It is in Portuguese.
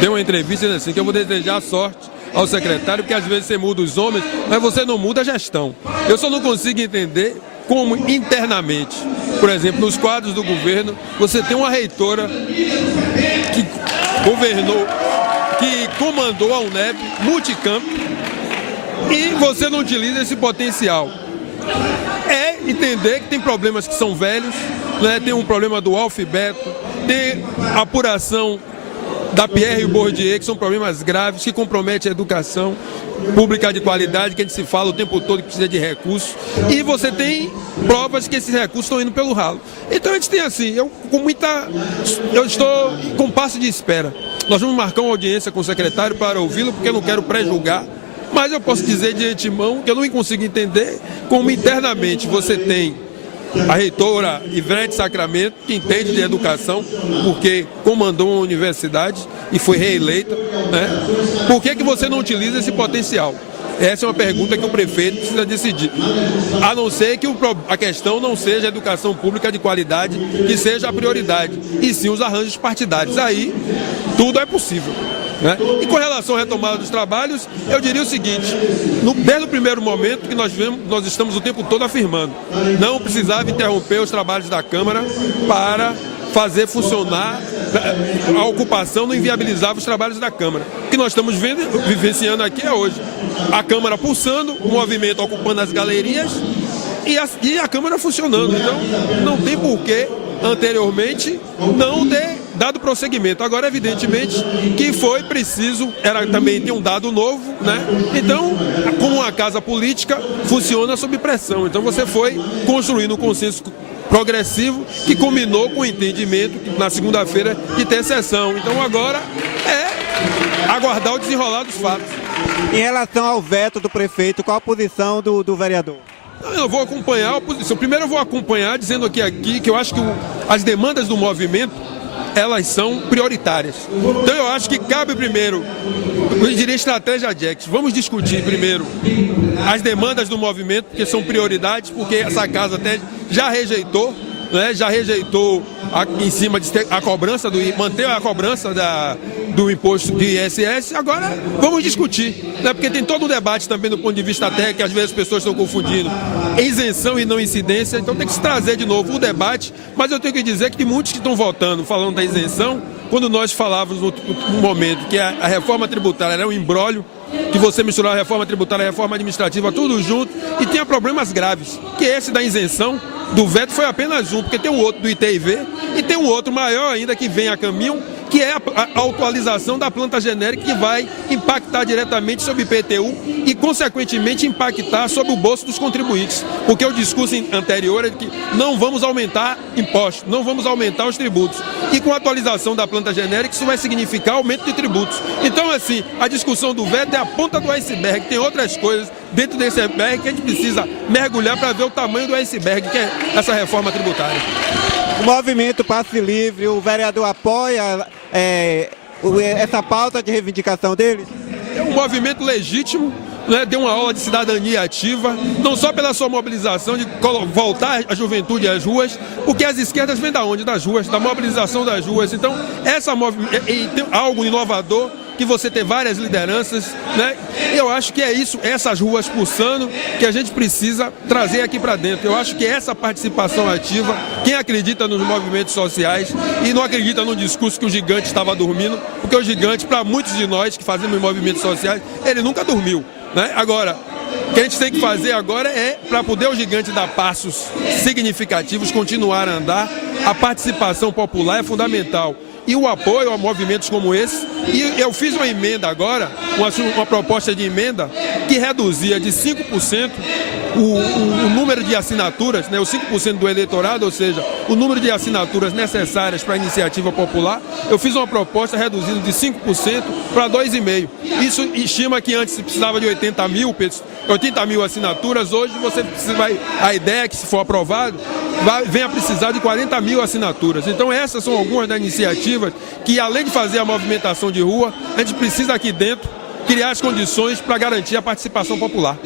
deu uma entrevista dizendo assim, que eu vou desejar sorte ao secretário, porque às vezes você muda os homens, mas você não muda a gestão. Eu só não consigo entender como internamente, por exemplo, nos quadros do governo, você tem uma reitora que governou, que comandou a UNEB, multicampo, e você não utiliza esse potencial. É entender que tem problemas que são velhos, né? Tem um problema do alfabeto, tem a apuração da Pierre e Bourdieu, que são problemas graves, que comprometem a educação pública de qualidade, que a gente se fala o tempo todo que precisa de recursos, e você tem provas que esses recursos estão indo pelo ralo. Então a gente tem assim, eu estou com passo de espera. Nós vamos marcar uma audiência com o secretário para ouvi-lo, porque eu não quero pré-julgar, mas eu posso dizer de antemão que eu não consigo entender como internamente você tem a reitora Ivete Sacramento, que entende de educação, porque comandou uma universidade e foi reeleita, né? Por que você não utiliza esse potencial? Essa é uma pergunta que o prefeito precisa decidir. A não ser que a questão não seja a educação pública de qualidade, que seja a prioridade, e sim os arranjos partidários. Aí, tudo é possível, né? E com relação à retomada dos trabalhos, eu diria o seguinte, desde o primeiro momento que nós estamos o tempo todo afirmando, não precisava interromper os trabalhos da Câmara para fazer funcionar a ocupação, não inviabilizava os trabalhos da Câmara. O que nós estamos vivenciando aqui é hoje. A Câmara pulsando, o movimento ocupando as galerias e a Câmara funcionando. Então, não tem porquê, anteriormente, não ter dado prosseguimento. Agora, evidentemente, que foi preciso, também tem um dado novo, né? Então, como uma casa política, funciona sob pressão. Então, você foi construindo um consenso progressivo que culminou com o entendimento na segunda-feira de ter sessão. Então, agora é aguardar o desenrolar dos fatos. Em relação ao veto do prefeito, qual a posição do vereador? Eu vou acompanhar a oposição. Primeiro eu vou acompanhar dizendo aqui que eu acho que as demandas do movimento, elas são prioritárias. Então eu acho que cabe primeiro, eu diria estratégia Jax, vamos discutir primeiro as demandas do movimento, porque são prioridades, porque essa casa até já rejeitou, né, em cima de a cobrança, manter a cobrança do imposto de ISS. Agora vamos discutir, né, porque tem todo um debate também do ponto de vista técnico, que às vezes as pessoas estão confundindo isenção e não incidência, então tem que se trazer de novo o debate, mas eu tenho que dizer que tem muitos que estão votando, falando da isenção, quando nós falávamos no momento que a reforma tributária era um imbróglio, que você misturar a reforma tributária e a reforma administrativa, tudo junto, e tinha problemas graves, que esse da isenção do veto foi apenas um, porque tem um outro do ITIV e tem um outro maior ainda que vem a caminho, que é a atualização da planta genérica, que vai impactar diretamente sobre o IPTU e, consequentemente, impactar sobre o bolso dos contribuintes. Porque o discurso anterior é que não vamos aumentar impostos, não vamos aumentar os tributos. E com a atualização da planta genérica, isso vai significar aumento de tributos. Então, assim, a discussão do veto é a ponta do iceberg. Tem outras coisas dentro desse iceberg que a gente precisa mergulhar para ver o tamanho do iceberg, que é essa reforma tributária. O movimento Passe Livre, o vereador apoia essa pauta de reivindicação dele? É um movimento legítimo, né? Deu uma aula de cidadania ativa, não só pela sua mobilização de voltar a juventude às ruas, porque as esquerdas vêm da onde? Das ruas, da mobilização das ruas. Então, tem algo inovador, que você ter várias lideranças, né? Eu acho que é isso, essas ruas pulsando, que a gente precisa trazer aqui para dentro. Eu acho que essa participação ativa, quem acredita nos movimentos sociais e não acredita no discurso que o gigante estava dormindo, porque o gigante, para muitos de nós que fazemos movimentos sociais, ele nunca dormiu, né? Agora, o que a gente tem que fazer agora é, para poder o gigante dar passos significativos, continuar a andar, a participação popular é fundamental. E o apoio a movimentos como esse. E eu fiz uma emenda agora, uma proposta de emenda que reduzia de 5% o número de assinaturas, né, os 5% do eleitorado, ou seja, o número de assinaturas necessárias para a iniciativa popular. Eu fiz uma proposta reduzindo de 5% para 2,5%. Isso estima que antes se precisava de 80 mil assinaturas, hoje a ideia é que, se for aprovado, venha precisar de 40 mil assinaturas. Então essas são algumas das iniciativas que, além de fazer a movimentação de rua, a gente precisa aqui dentro criar as condições para garantir a participação popular.